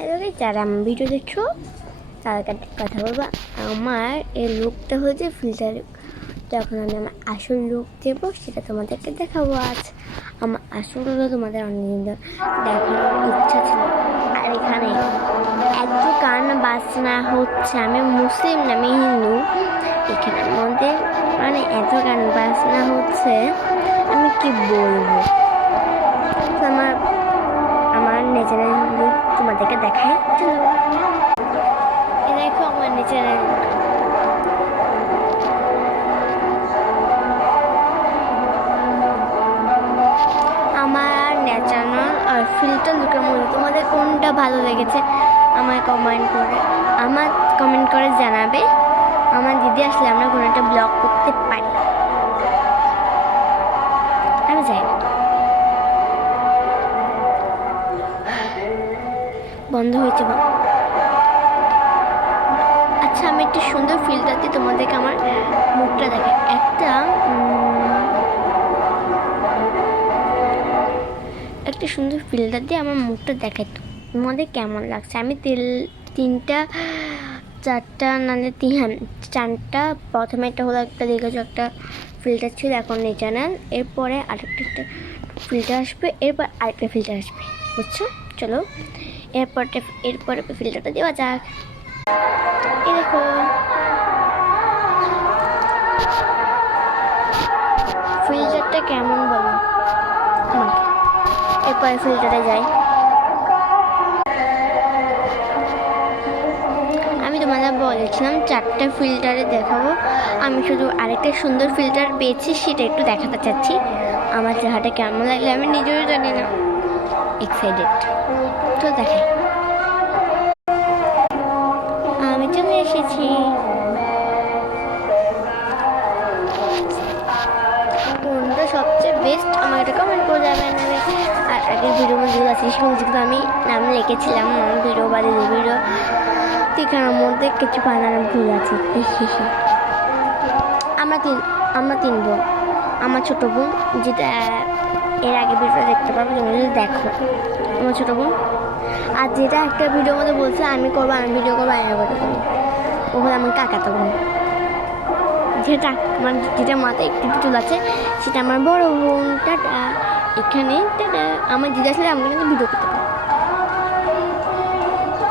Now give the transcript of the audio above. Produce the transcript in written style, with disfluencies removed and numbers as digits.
Hello guys, যারা আমার video দেখছো তাদের কাছে কথা বলবো। আমার এই লুকটা হচ্ছে ফিল্টার লুক। যখন আমি আমার আসল লুক দেবো সেটা তোমাদেরকে দেখাবো। আজ আমার আসলগুলো তোমাদের অনেকদিন দেখার ইচ্ছা ছিল। আর এখানে এত গান বাজনা হচ্ছে, আমি মুসলিম না আমি হিন্দু, এখানের মধ্যে মানে এত গান বাজনা হচ্ছে আমি কি বলবো। আমার আমার ন্যাচারাল লুক তোমাদেরকে দেখাই। চলো দেখো আমার ন্যাচারাল লুক। আমার ন্যাচারাল আর ফিল্টার লুকের মধ্যে তোমাদের কোনটা ভালো লেগেছে আমায় কমেন্ট করে জানাবে। আমার দিদি আসলে আমরা কোনো একটা ব্লগ করতে পারি। আমি যাই না, বন্ধ হয়েছে। আচ্ছা, আমি একটা সুন্দর ফিল্টার দিয়ে তোমাদেরকে আমার মুখটা দেখাই। একটা সুন্দর ফিল্টার দিয়ে আমার মুখটা দেখাই তো তোমাদের কেমন লাগছে। আমি চারটা প্রথমে একটা হলো, একটা দেখেছো একটা ফিল্টার ছিল, এখন ন্যাচারাল, এরপরে আরেকটা ফিল্টার আসবে, এরপর আরেকটা ফিল্টার আসবে, বুঝছো? চলো এরপরে ফিল্টারটা দেওয়া যাক। এই দেখো ফিল্টারটা কেমন বলো আমাকে। এরপরে ফিল্টারে যাই। আমি তোমাদের বলেছিলাম চারটা ফিল্টারে দেখাবো। আমি শুধু আরেকটা সুন্দর ফিল্টার পেয়েছি, সেটা একটু দেখাতে চাচ্ছি। আমার চেহারাটা কেমন লাগলে আমি নিজেও জানি না, এক্সাইটেড। তো দেখাই, আমি চলে এসেছি। কোনটা সবচেয়ে বেস্ট আমাকে একটা কমেন্ট করে যাবেন। আর আগের ভিডিওর মধ্যে আছে যেগুলো আমি নাম লিখেছিলাম, আমার ভিডিও বা দিদির ভিডিও, সেখানের মধ্যে কিছু বানানো ভুল আছে। আমরা তিন বোন। আমার ছোটো বোন, যেটা এর আগে ভিডিও দেখতে পারবো, তুমি যদি দেখো, আমার ছোটো বোন। আর যেটা একটা ভিডিওর মধ্যে বলছে আমি ভিডিও করবো, আমি করতে পারবো, ও হলো আমার কাকাতো বোন। যেটা মাথায় একটু চুল আছে সেটা আমার বড় বোন। টাটা। এখানে টাটা। আমার দিদি আসলে আমরা কিন্তু ভিডিও করতে পারি।